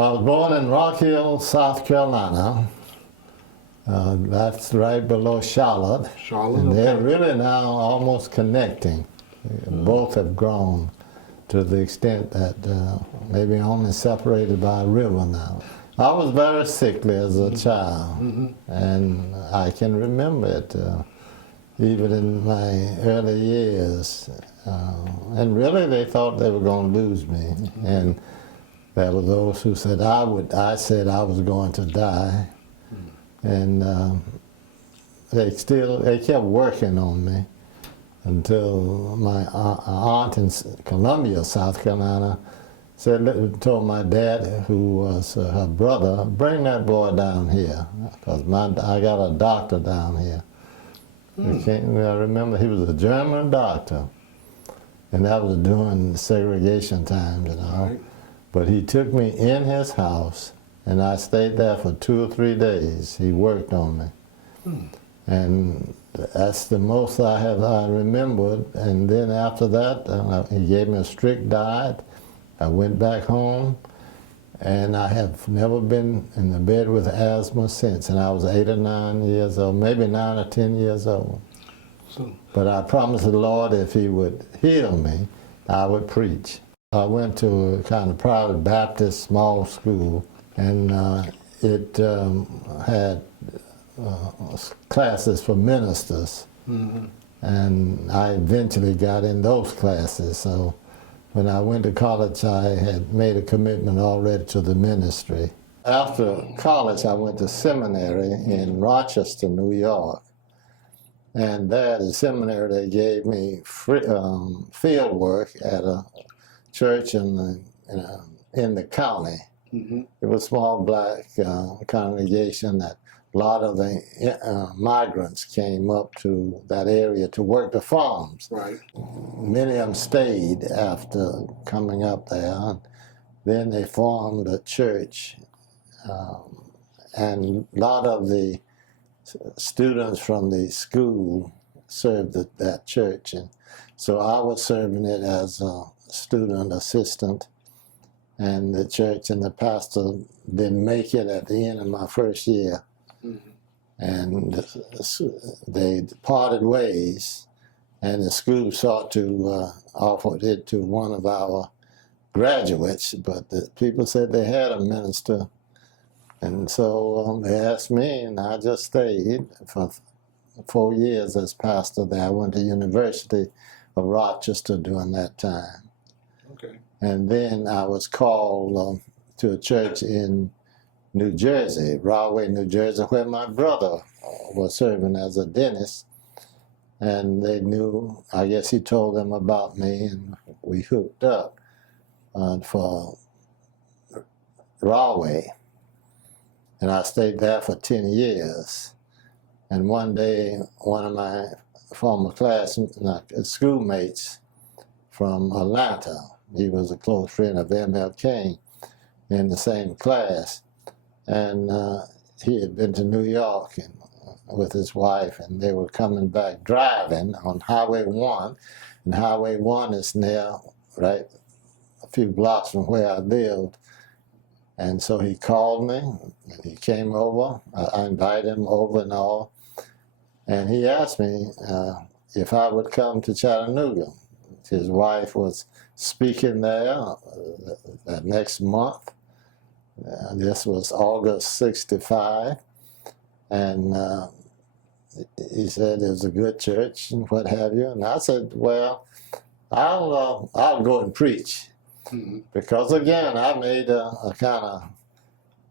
I was born in Rock Hill, South Carolina. That's right below Charlotte. Charlotte, and okay. they're really now almost connecting. Both have grown to the extent that maybe only separated by a river now. I was very sickly as a child, and I can remember it even in my early years. And really they thought they were going to lose me. And there were those who said I said I was going to die. And they kept working on me until my aunt in Columbia, South Carolina, told my dad, who was her brother, bring that boy down here, because I got a doctor down here. I remember he was a German doctor, and that was during segregation times and all. Right. But he took me in his house, and I stayed there for 2 or 3 days. He worked on me. And that's the most I remembered. And then after that, he gave me a strict diet. I went back home, and I have never been in the bed with asthma since. And I was 8 or 9 years old, maybe 9 or 10 years old. But I promised the Lord if he would heal me, I would preach. I went to a kind of private Baptist small school, and it had classes for ministers. And I eventually got in those classes. So when I went to college, I had made a commitment already to the ministry. After college, I went to seminary in Rochester, New York. And there at the seminary, they gave me field work at a church in the county. It was a small black congregation that a lot of the migrants came up to that area to work the farms. Right. Many of them stayed after coming up there. And then they formed a church, and a lot of the students from the school served at that church. And so I was serving it as a student assistant, and the church and the pastor didn't make it at the end of my first year. And they parted ways, and the school sought to offer it to one of our graduates, but the people said they had a minister. And so they asked me, and I just stayed for 4 years as pastor there. I went to University of Rochester during that time. Okay. And then I was called to a church in New Jersey, Rahway, New Jersey, where my brother was serving as a dentist. And they knew, I guess he told them about me, and we hooked up for Rahway. And I stayed there for 10 years. And one day, one of my former schoolmates from Atlanta, he was a close friend of M.L. King, in the same class. And he had been to New York with his wife, and they were coming back driving on Highway 1. And Highway 1 is now, right, a few blocks from where I lived. And so he called me, and he came over. I invited him over and all. And he asked me if I would come to Chattanooga. His wife was speaking there that next month. This was August '65. And he said it was a good church and what have you. And I said, well, I'll go and preach. Because again, I made a kind of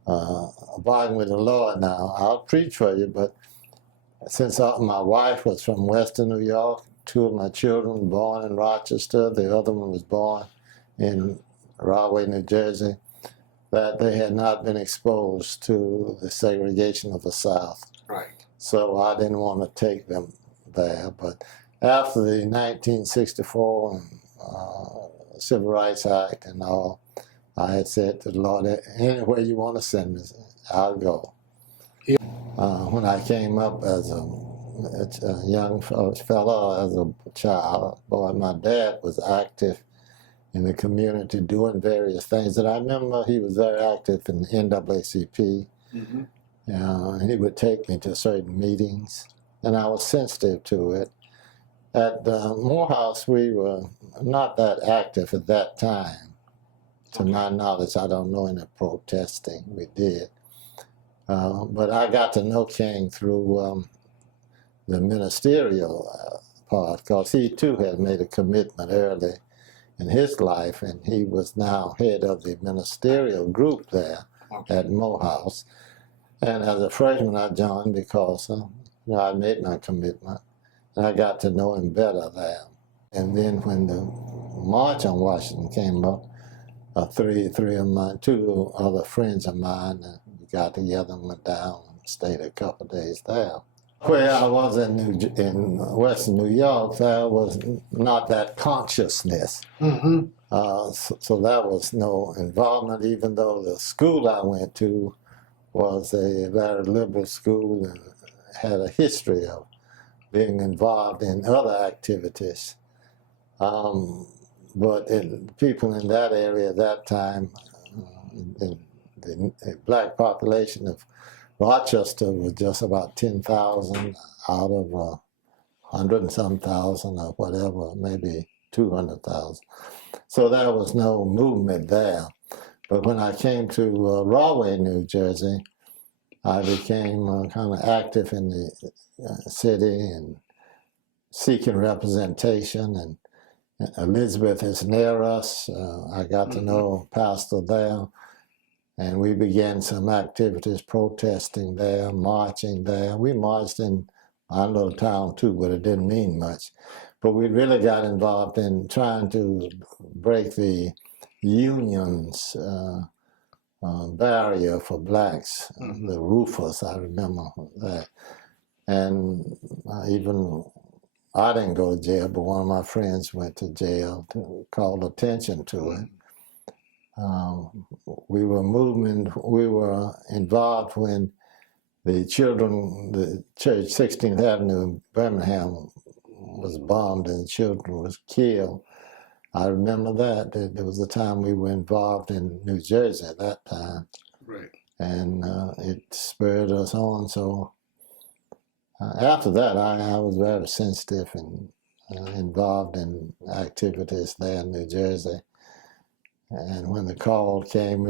a bargain with the Lord now. I'll preach for you, but since my wife was from Western New York, 2 of my children were born in Rochester, the other one was born in Rahway, New Jersey, that they had not been exposed to the segregation of the South. Right. So I didn't want to take them there. But after the 1964 Civil Rights Act and all, I had said to the Lord, anywhere you want to send me, I'll go. Yeah. When I came up as a young fellow, as a child, boy, my dad was active in the community doing various things. And I remember he was very active in the NAACP. He would take me to certain meetings, and I was sensitive to it. At Morehouse, we were not that active at that time. To my knowledge, I don't know any protesting we did. But I got to know King through the ministerial part, because he too had made a commitment early in his life, and he was now head of the ministerial group there at Morehouse. And as a freshman, I joined because I made my commitment, and I got to know him better there. And then when the March on Washington came up, two other friends of mine, we got together and went down and stayed a couple of days there. Where I was in Western New York, there was not that consciousness. So there was no involvement, even though the school I went to was a very liberal school and had a history of being involved in other activities. But people in that area at that time, the black population of Rochester was just about 10,000 out of 100 and some thousand or whatever, maybe 200,000. So there was no movement there. But when I came to Rahway, New Jersey, I became kind of active in the city and seeking representation. And Elizabeth is near us. I got to know a pastor there. And we began some activities, protesting there, marching there. We marched in our little town too, but it didn't mean much. But we really got involved in trying to break the union's barrier for blacks, the roofers, I remember that. And I didn't go to jail, but one of my friends went to jail to call attention to it. We were involved when the church, 16th Avenue in Birmingham, was bombed and children was killed. I remember that. There was a time we were involved in New Jersey at that time. Right. And it spurred us on. So after that, I was very sensitive and involved in activities there in New Jersey. And when the call came,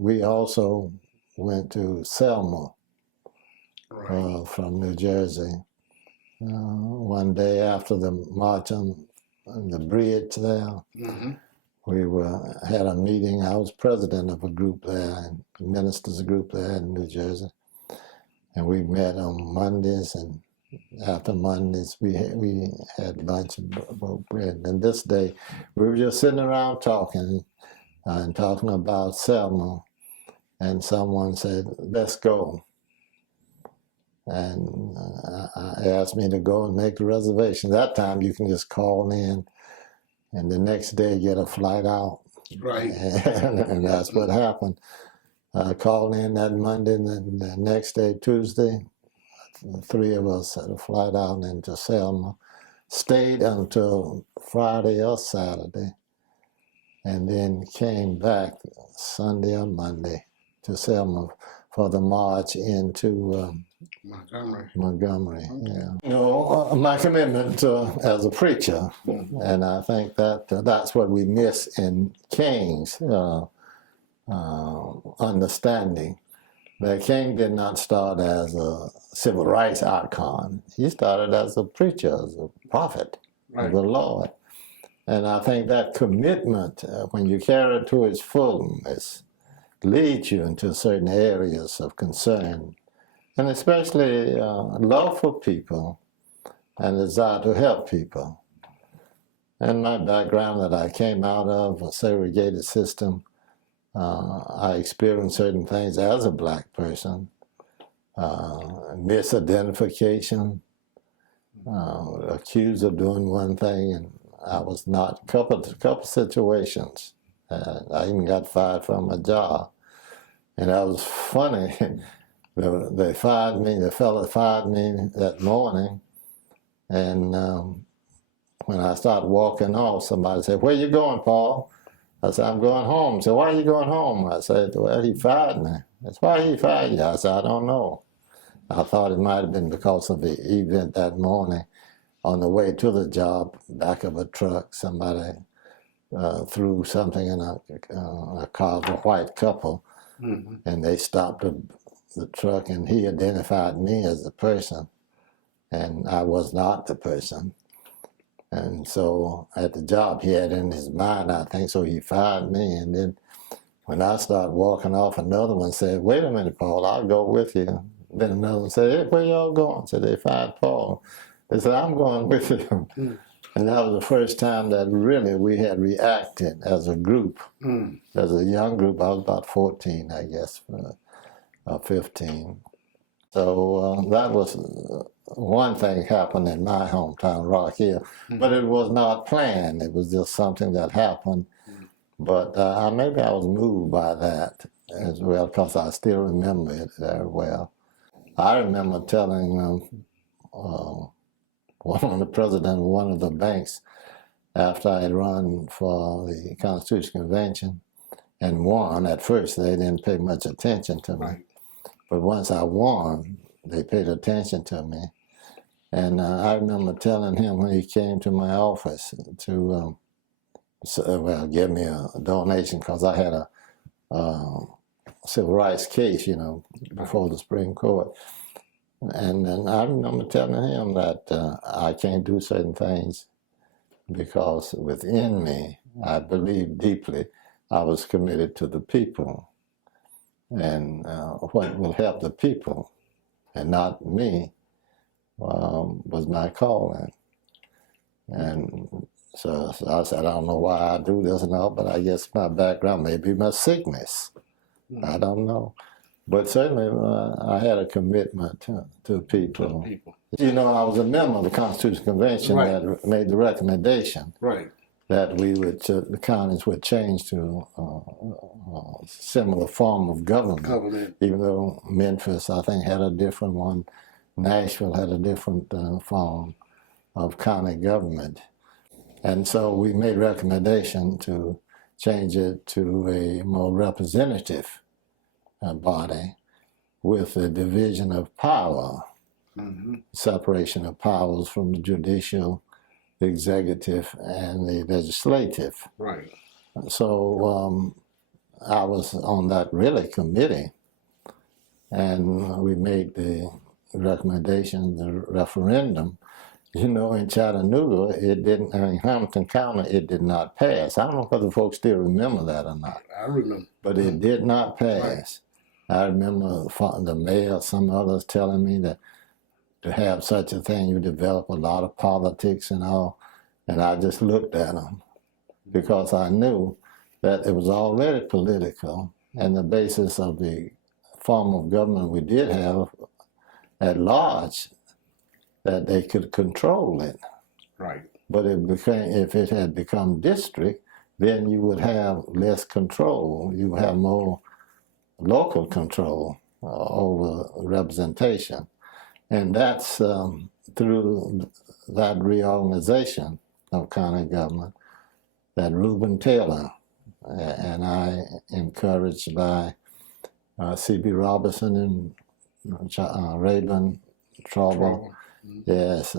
we also went to Selma from New Jersey. One day after the march on the bridge there, we had a meeting. I was president of a group there, and ministers group there in New Jersey. And we met on Mondays, and after Mondays, we had lunch and broke bread. And this day, we were just sitting around talking and talking about Selma, and someone said, "Let's go." And asked me to go and make the reservation. That time, you can just call in, and the next day get a flight out. Right. And that's what happened. I called in that Monday, and then the next day, Tuesday, the three of us had a flight out into Selma, stayed until Friday or Saturday, and then came back Sunday or Monday to Selma for the march into Montgomery. Yeah. You know, my commitment as a preacher, and I think that's what we miss in King's understanding. That King did not start as a civil rights icon. He started as a preacher, as a prophet of the Lord. And I think that commitment, when you carry it to its fullness, leads you into certain areas of concern, and especially love for people and desire to help people. And my background that I came out of, a segregated system, I experienced certain things as a black person, misidentification, accused of doing one thing, and I was not. Couple situations. I even got fired from a job, and that was funny. They fired me. The fellow fired me that morning, and when I started walking off, somebody said, "Where you going, Paul?" I said, "I'm going home." So why are you going home? I said, "Well, he fired me." That's why he fired you. I said, "I don't know." I thought it might have been because of the event that morning. On the way to the job, back of a truck, somebody threw something in a car of a white couple, and they stopped the truck, and he identified me as the person, and I was not the person. And so at the job, he had in his mind, I think, so he fired me. And then when I started walking off, another one said, "Wait a minute, Paul, I'll go with you." Then another one said, "Hey, where y'all going?" So they fired Paul. They said, "I'm going with you." And that was the first time that really we had reacted as a group, as a young group. I was about 14, I guess, 15. So that was one thing happened in my hometown, Rock Hill, but it was not planned. It was just something that happened. But maybe I was moved by that as well, because I still remember it very well. I remember telling one of the president of one of the banks, after I had run for the Constitutional Convention and won. At first, they didn't pay much attention to me. But once I won, they paid attention to me. And I remember telling him when he came to my office to, give me a donation, because I had a civil rights case, before the Supreme Court. And then I remember telling him that I can't do certain things because within me, I believed deeply I was committed to the people. And what will help the people and not me was my calling. And so I said, I don't know why I do this and all, but I guess my background, maybe my sickness. I don't know. But certainly I had a commitment to people. I was a member of the Constitutional Convention that made the recommendation that the counties would change to a similar form of government. Even though Memphis, I think, had a different one. Nashville had a different form of county government. And so we made recommendation to change it to a more representative body with a division of power, separation of powers from the judicial, the executive, and the legislative. So I was on that really committee, and we made the recommendation, the referendum. In Chattanooga, in Hamilton County, it did not pass. I don't know whether folks still remember that or not. I remember. But it did not pass. I remember the mayor, some others telling me that to have such a thing, you develop a lot of politics and all. And I just looked at them because I knew that it was already political, and the basis of the form of government we did have at large, that they could control it. But if it had become district, then you would have less control. You would have more local control over representation. And that's through that reorganization of county government that Reuben Taylor and I, encouraged by C.B. Robertson and Rayburn Traubel, yes,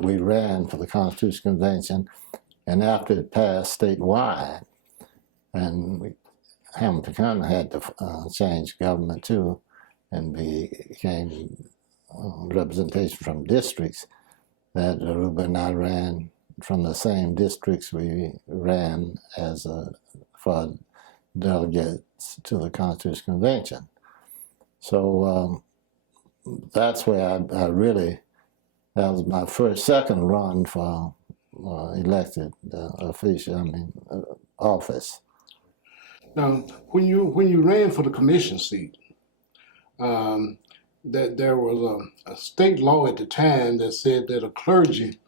we ran for the Constitutional Convention, and after it passed statewide, and Hamilton County had to change government too, and became representation from districts, that Reuben and I ran from the same districts we ran for delegates to the Constitutional Convention. So that's where I really, that was my second run for elected office. Now, when you ran for the commission seat, that there was a state law at the time that said that a clergy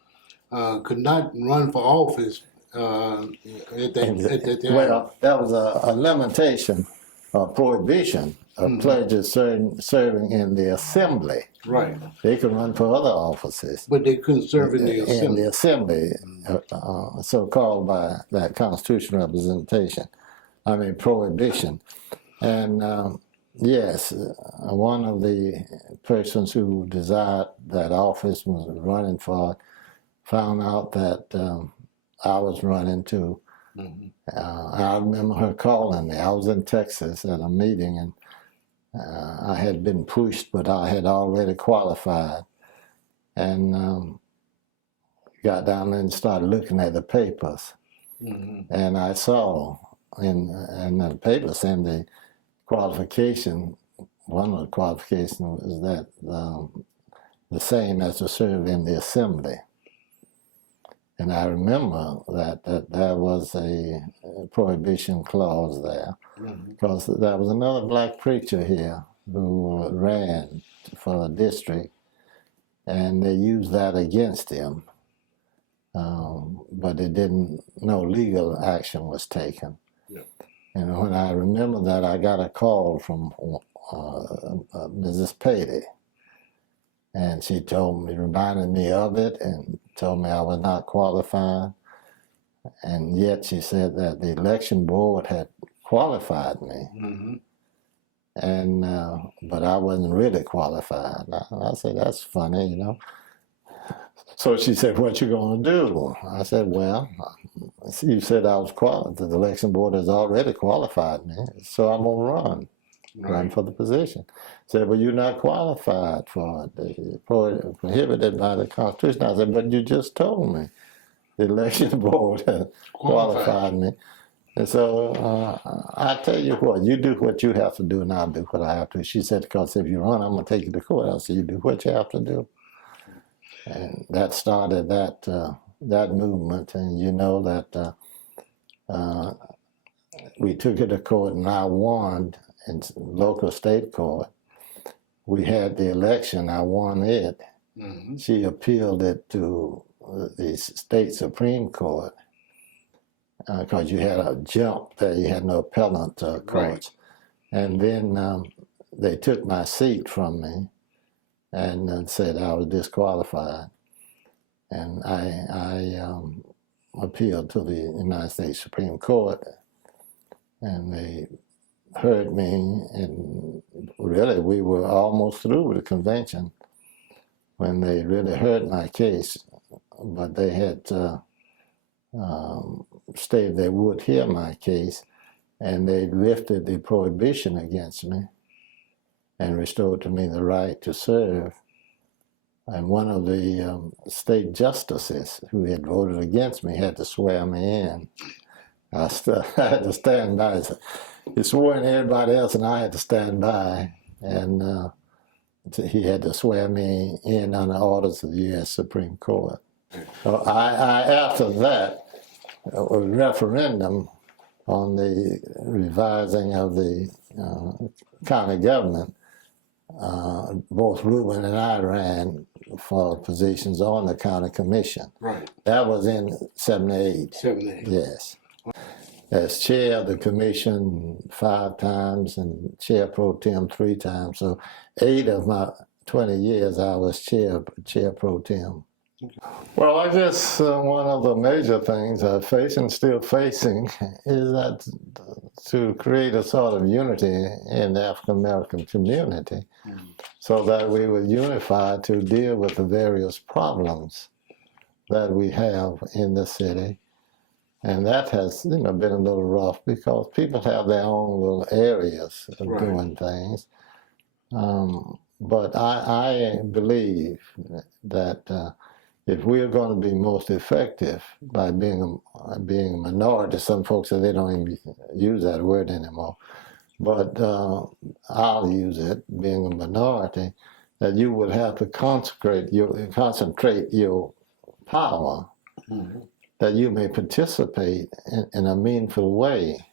could not run for office at that time. Well, that was a limitation prohibition of clergy serving in the assembly. Right. They could run for other offices. But they couldn't serve in the assembly. In the assembly, so called by that constitutional representation. I mean, prohibition. And yes, one of the persons who desired that office was running for it, found out that I was running too. I remember her calling me. I was in Texas at a meeting, and I had been pushed, but I had already qualified. And got down there and started looking at the papers. And I saw in the papers and the qualification, one of the qualifications was that the same as to serve in the assembly. And I remember that there was a prohibition clause there, because there was another black preacher here who ran for a district, and they used that against him. But it didn't, no legal action was taken. Yeah. And when I remember that, I got a call from Mrs. Patey. And she told me, reminded me of it, and told me I was not qualified. And yet she said that the election board had qualified me. And but I wasn't really qualified. I said, that's funny, you know. So she said, what you going to do? I said, well, you said I was qualified. The election board has already qualified me, so I'm going to run for the position. Said, well, you're not qualified for it. Prohibited by the Constitution. I said, but you just told me the election board has qualified me. And so I tell you what, you do what you have to do, and I'll do what I have to. She said, because if you run, I'm going to take you to court. I said, you do what you have to do. And that started that movement, and you know that we took it to court, and I won in local state court. We had the election, I won it. She appealed it to the state Supreme Court, because you had a jump there, you had no appellate courts. Right. And then they took my seat from me and said I was disqualified. And I appealed to the United States Supreme Court, and they heard me, and really we were almost through with the convention when they really heard my case, but they had stated they would hear my case, and they lifted the prohibition against me and restored to me the right to serve. And one of the state justices who had voted against me had to swear me in. I had to stand by. He swore in everybody else, and I had to stand by. And he had to swear me in on the orders of the U.S. Supreme Court. So after that, a referendum on the revising of the county government, both Reuben and I ran for positions on the county commission. Right. That was in 78. 78. Yes. As chair of the commission 5 times and chair pro tem 3 times. So 8 of my 20 years I was chair pro tem. Well, I guess one of the major things I face and still facing is that to create a sort of unity in the African American community, so that we would unify to deal with the various problems that we have in the city. And that has, been a little rough because people have their own little areas of doing things. But I believe that if we're going to be most effective by being a minority, some folks say they don't even use that word anymore, but I'll use it, being a minority, that you would have to concentrate your power, that you may participate in a meaningful way.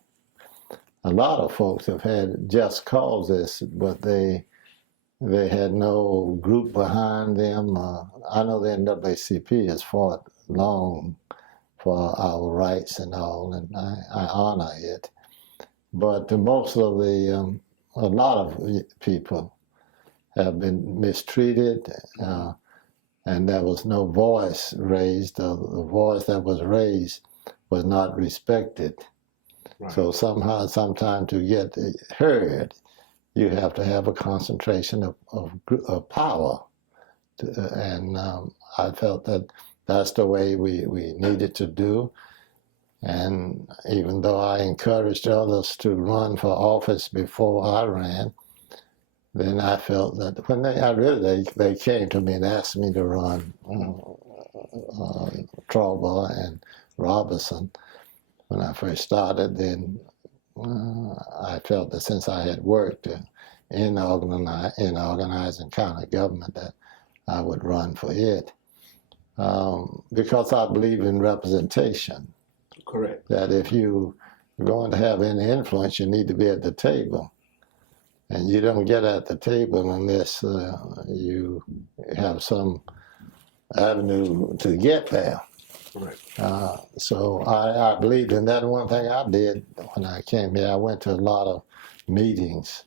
A lot of folks have had just causes, but they had no group behind them. I know the NAACP has fought long for our rights and all, and I honor it. But most of a lot of people have been mistreated, and there was no voice raised. The voice that was raised was not respected. Right. So sometimes to get heard, you have to have a concentration of power. And I felt that that's the way we needed to do. And even though I encouraged others to run for office before I ran, then I felt that when they came to me and asked me to run, Traubel and Robertson, when I first started, then I felt that since I had worked in organizing county government, that I would run for it, because I believe in representation. Correct. That if you're going to have any influence, you need to be at the table. And you don't get at the table unless you have some avenue to get there. Correct. So I believed in that. One thing I did when I came here, I went to a lot of meetings.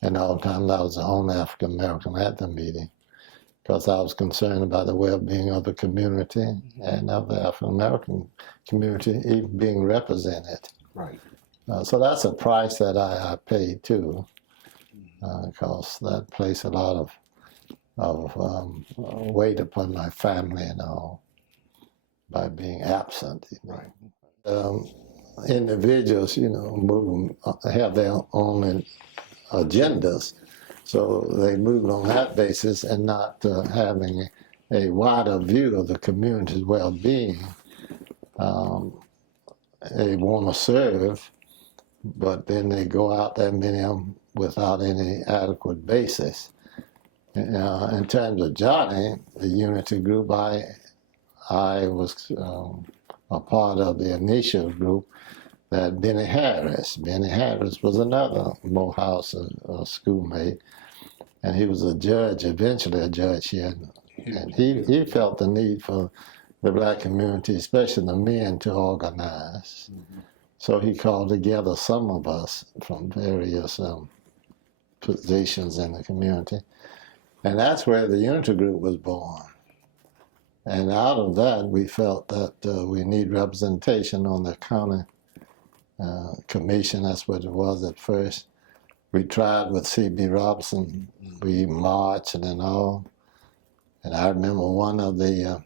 And all the time I was the only African American at the meeting, because I was concerned about the well-being of the community and of the African American community even being represented. Right. So that's a price that I paid too, because that placed a lot of weight upon my family and all by being absent. Right. Individuals, have their own agendas. So they moved on that basis and not having a wider view of the community's well-being. They want to serve, but then they go out there, many of them, without any adequate basis. In terms of Johnny, the unity group, I was a part of the initial group that Benny Harris was another Morehouse schoolmate, and he was a judge, eventually a judge here. And he felt the need for the black community, especially the men, to organize. So he called together some of us from various positions in the community. And that's where the unity group was born. And out of that, we felt that we need representation on the county commission. That's what it was at first. We tried with C.B. Robinson. We marched and all. And I remember one of the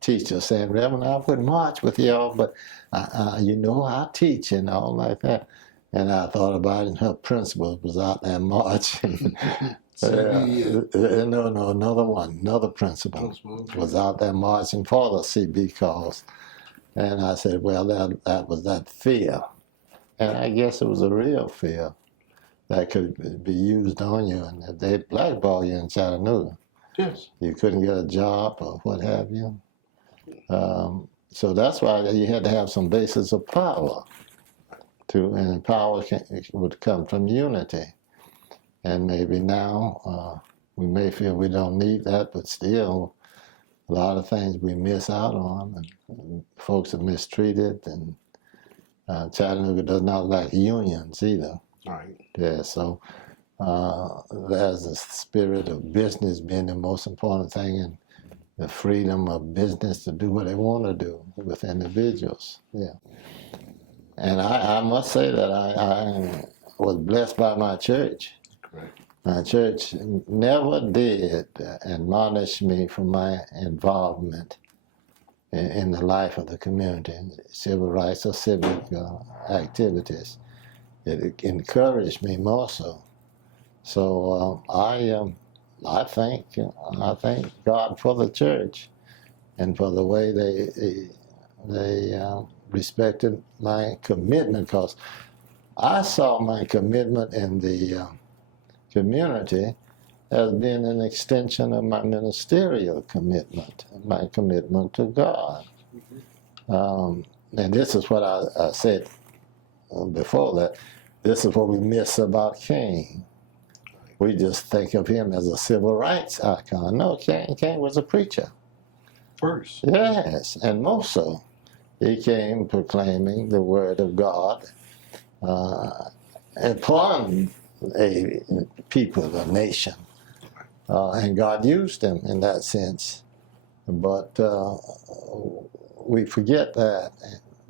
teachers saying, "Reverend, I would march with y'all, but I teach," and all like that. And I thought about it, and her principal was out there marching. Another principal was out there marching for the CB cause. And I said, well, that was that fear. And I guess it was a real fear that could be used on you. And they blackball you in Chattanooga. Yes. You couldn't get a job or what have you. So that's why you had to have some basis of power. And power would come from unity. And maybe now we may feel we don't need that, but still a lot of things we miss out on. And folks are mistreated, and Chattanooga does not like unions either. Right. Yeah, so there's the spirit of business being the most important thing, and the freedom of business to do what they want to do with individuals. Yeah. And I must say that I was blessed by my church. Correct. My church never did admonish me for my involvement in the life of the community, civil rights or civic activities. It encouraged me more so. So I thank God for the church and for the way they respected my commitment, because I saw my commitment in the community as being an extension of my ministerial commitment, my commitment to God. And this is what I said before that. This is what we miss about King. We just think of him as a civil rights icon. No, King was a preacher. First. Yes, and most so. He came proclaiming the word of God upon a people, a nation. And God used them in that sense. But we forget that.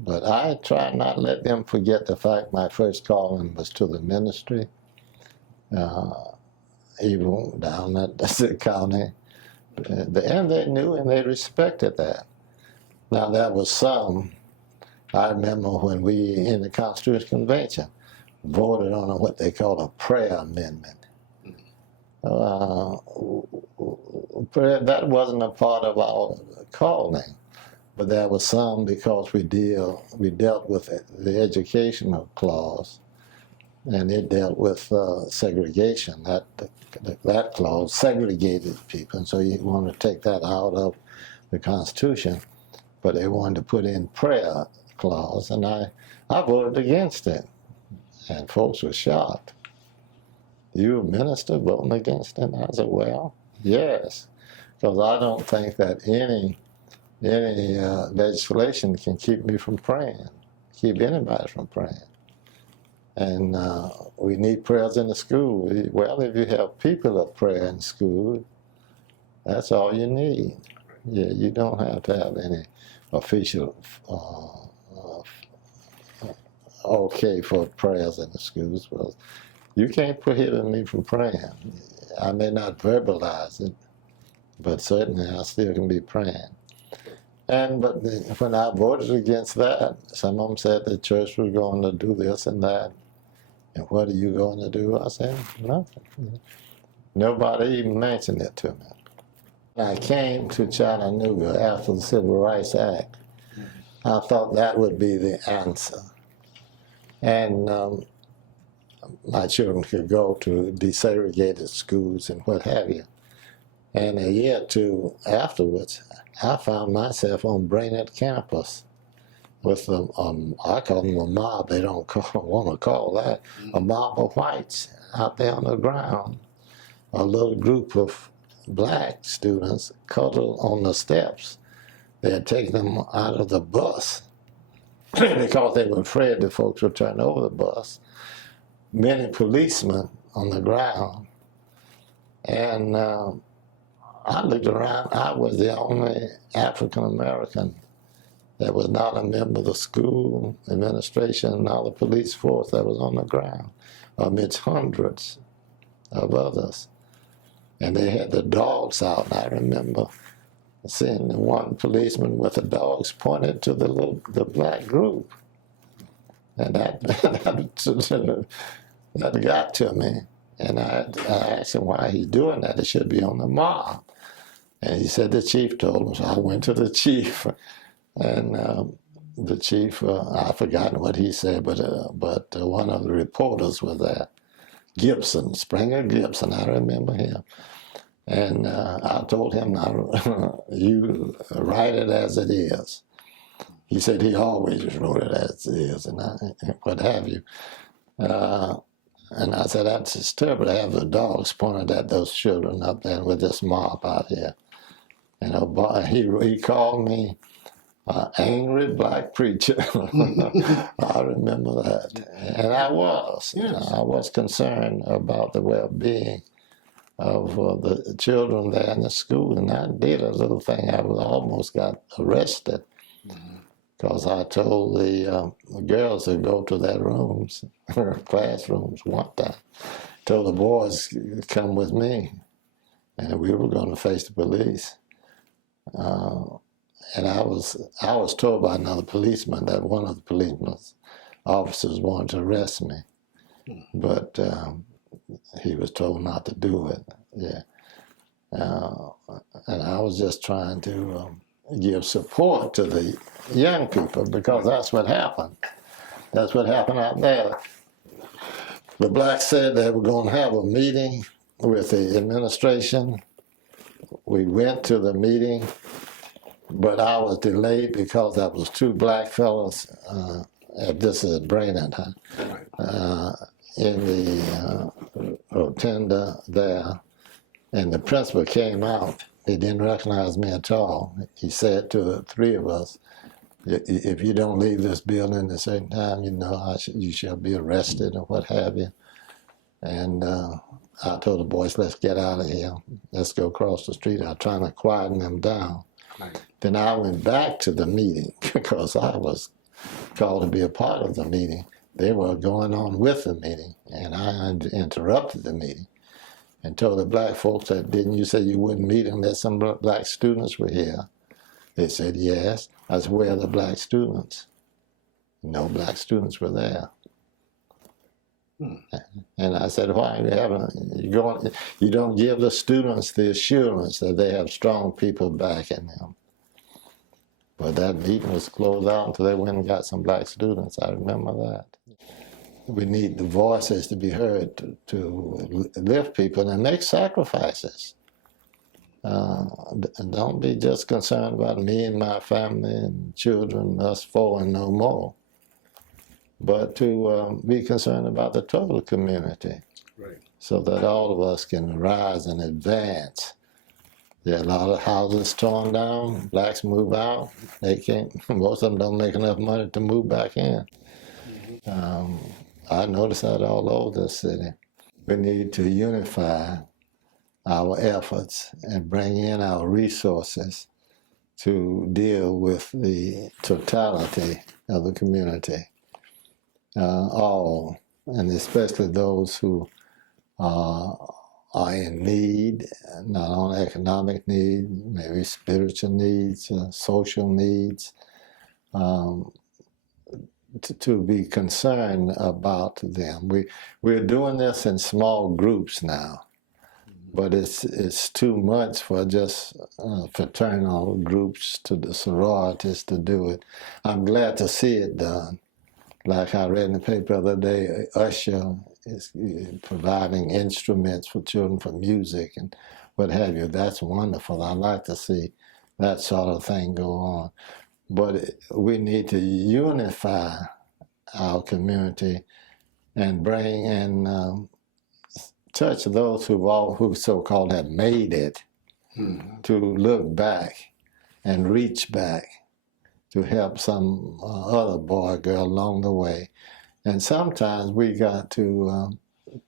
But I try not to let them forget the fact my first calling was to the ministry, even down at the county. And they knew and they respected that. Now, there was some, I remember when we, in the Constitutional Convention, voted on what they called a prayer amendment. That wasn't a part of our calling, but there was some because we dealt with the educational clause, and it dealt with segregation. That clause segregated people, and so you want to take that out of the Constitution, but they wanted to put in prayer clause, and I voted against it, and folks were shocked. You a minister voting against it? I said, well, yes, because I don't think that any legislation can keep me from praying, keep anybody from praying. And we need prayers in the school. Well, if you have people of prayer in school, that's all you need. Yeah, you don't have to have any official okay for prayers in the schools. Well, you can't prohibit me from praying. I may not verbalize it, but certainly I still can be praying. But when I voted against that, some of them said the church was going to do this and that. And what are you going to do? I said, nothing. Nobody even mentioned it to me. I came to Chattanooga after the Civil Rights Act. I thought that would be the answer. And my children could go to desegregated schools and what have you. And a year or two afterwards, I found myself on Brainerd campus with I call them a mob. They don't want to call that a mob of whites out there on the ground. A little group of black students cuddled on the steps. They had taken them out of the bus because they were afraid the folks would turn over the bus. Many policemen on the ground. And I looked around. I was the only African American that was not a member of the school administration and all the police force that was on the ground, amidst hundreds of others. And they had the dogs out, and I remember seeing one policeman with the dogs pointed to the black group. And that got to me. And I asked him why he's doing that. It should be on the mob. And he said the chief told him. So I went to the chief. And the chief, I've forgotten what he said, but one of the reporters was there. Gibson, Springer Gibson, I remember him. And I told him, you write it as it is. He said he always wrote it as it is, and what have you. And I said, that's just terrible to have the dogs pointed at those children up there with this mob out here. And he called me angry black preacher. I remember that. And I was. Yes. I was concerned about the well-being of the children there in the school. And I did a little thing. I almost got arrested because I told the girls to go to their rooms, classrooms one time. Told the boys, come with me. And we were going to face the police. And I was told by another policeman that one of the policeman's officers wanted to arrest me, but he was told not to do it. Yeah, and I was just trying to give support to the young people because that's what happened. That's what happened out there. The blacks said they were going to have a meeting with the administration. We went to the meeting. But I was delayed because there was two black fellows, this is Brainerd, in the rotunda there. And the principal came out. He didn't recognize me at all. He said to the three of us, if you don't leave this building at a certain time, you shall be arrested or what have you. And I told the boys, let's get out of here. Let's go across the street. I was trying to quieten them down. Right. Then I went back to the meeting because I was called to be a part of the meeting. They were going on with the meeting, and I interrupted the meeting and told the black folks that, didn't you say you wouldn't meet unless some black students were here? They said, yes. I said, where are the black students? No black students were there. And I said, why you don't give the students the assurance that they have strong people backing them. But that meeting was closed out until they went and got some black students. I remember that. We need the voices to be heard to lift people and make sacrifices. Don't be just concerned about me and my family and children, us four and no more, but to be concerned about the total community, right, so that all of us can rise and advance. There are a lot of houses torn down, blacks move out, they can't, most of them don't make enough money to move back in. I noticed that all over the city. We need to unify our efforts and bring in our resources to deal with the totality of the community. All, and especially those who are in need, not only economic need, maybe spiritual needs, social needs, to be concerned about them. We're doing this in small groups now, but it's too much for just fraternal groups, to the sororities to do it. I'm glad to see it done. Like I read in the paper the other day, Usher is providing instruments for children for music and what have you. That's wonderful. I like to see that sort of thing go on. But we need to unify our community and bring and touch those who so-called have made it, to look back and reach back to help some other boy or girl along the way. And sometimes we got to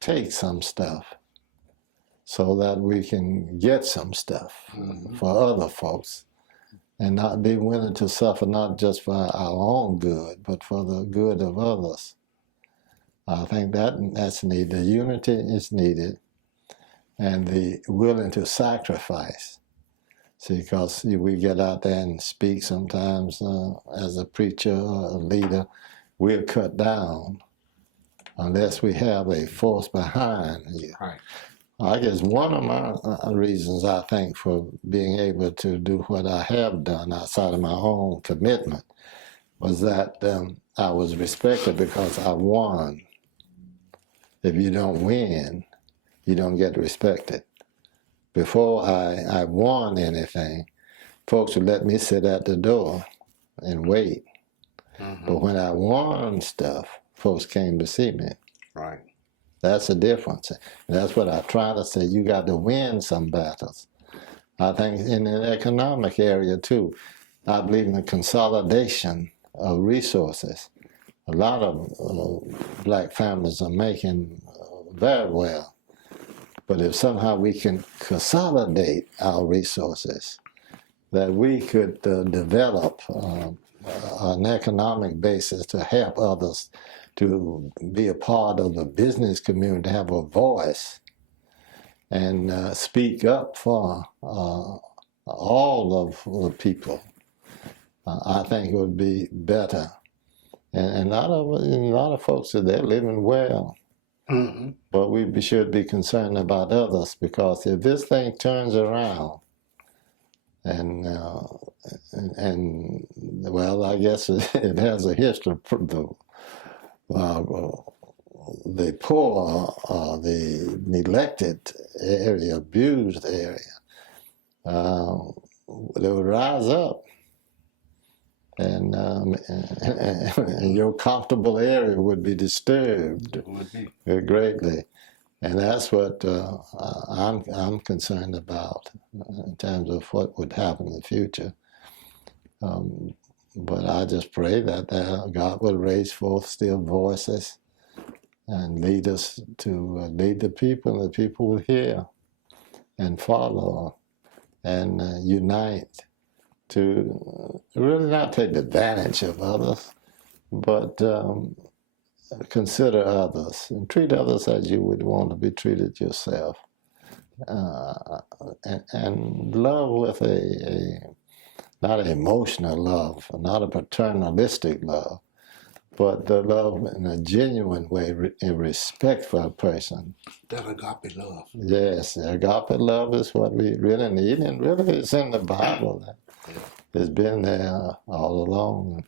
take some stuff so that we can get some stuff for other folks, and not be willing to suffer not just for our own good, but for the good of others. I think that's needed. The unity is needed, and the willing to sacrifice. See, because we get out there and speak sometimes as a preacher or a leader, we're cut down unless we have a force behind you. right. I guess one of my reasons, I think, for being able to do what I have done outside of my own commitment was that I was respected because I won. If you don't win, you don't get respected. Before I won anything, folks would let me sit at the door and wait. But when I won stuff, folks came to see me. Right. That's the difference. And that's what I try to say. You got to win some battles. I think in the economic area too, I believe in the consolidation of resources. A lot of black families are making very well. But if somehow we can consolidate our resources, that we could develop an economic basis to help others to be a part of the business community, to have a voice and speak up for all of the people, I think it would be better. And a lot of folks, they're living well. But we should be concerned about others, because if this thing turns around, and well, I guess it has a history. The poor, the neglected area, abused area, they would rise up, and your comfortable area would be disturbed greatly. And that's what I'm concerned about in terms of what would happen in the future. But I just pray that God will raise forth still voices and lead us to lead the people, and the people will hear and follow and unite to really not take advantage of others, but consider others and treat others as you would want to be treated yourself. And love with not an emotional love, not a paternalistic love, but the love in a genuine way, in respect for a person. That agape love. Yes, agape love is what we really need, and really it's in the Bible. It's been there all along.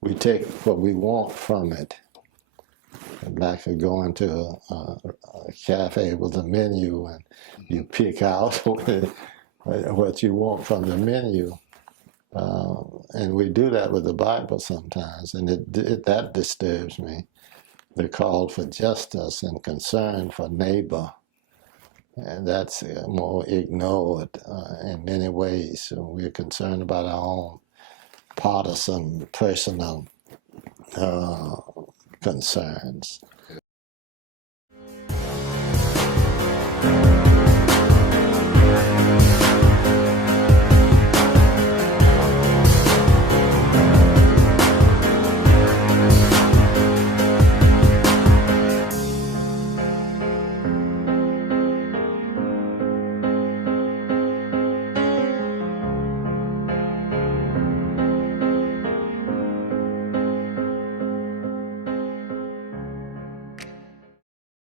We take what we want from it. Like going to a cafe with a menu, and you pick out what you want from the menu. And we do that with the Bible sometimes, and that disturbs me. The call for justice and concern for neighbor, and that's more ignored in many ways. So we're concerned about our own partisan, personal concerns.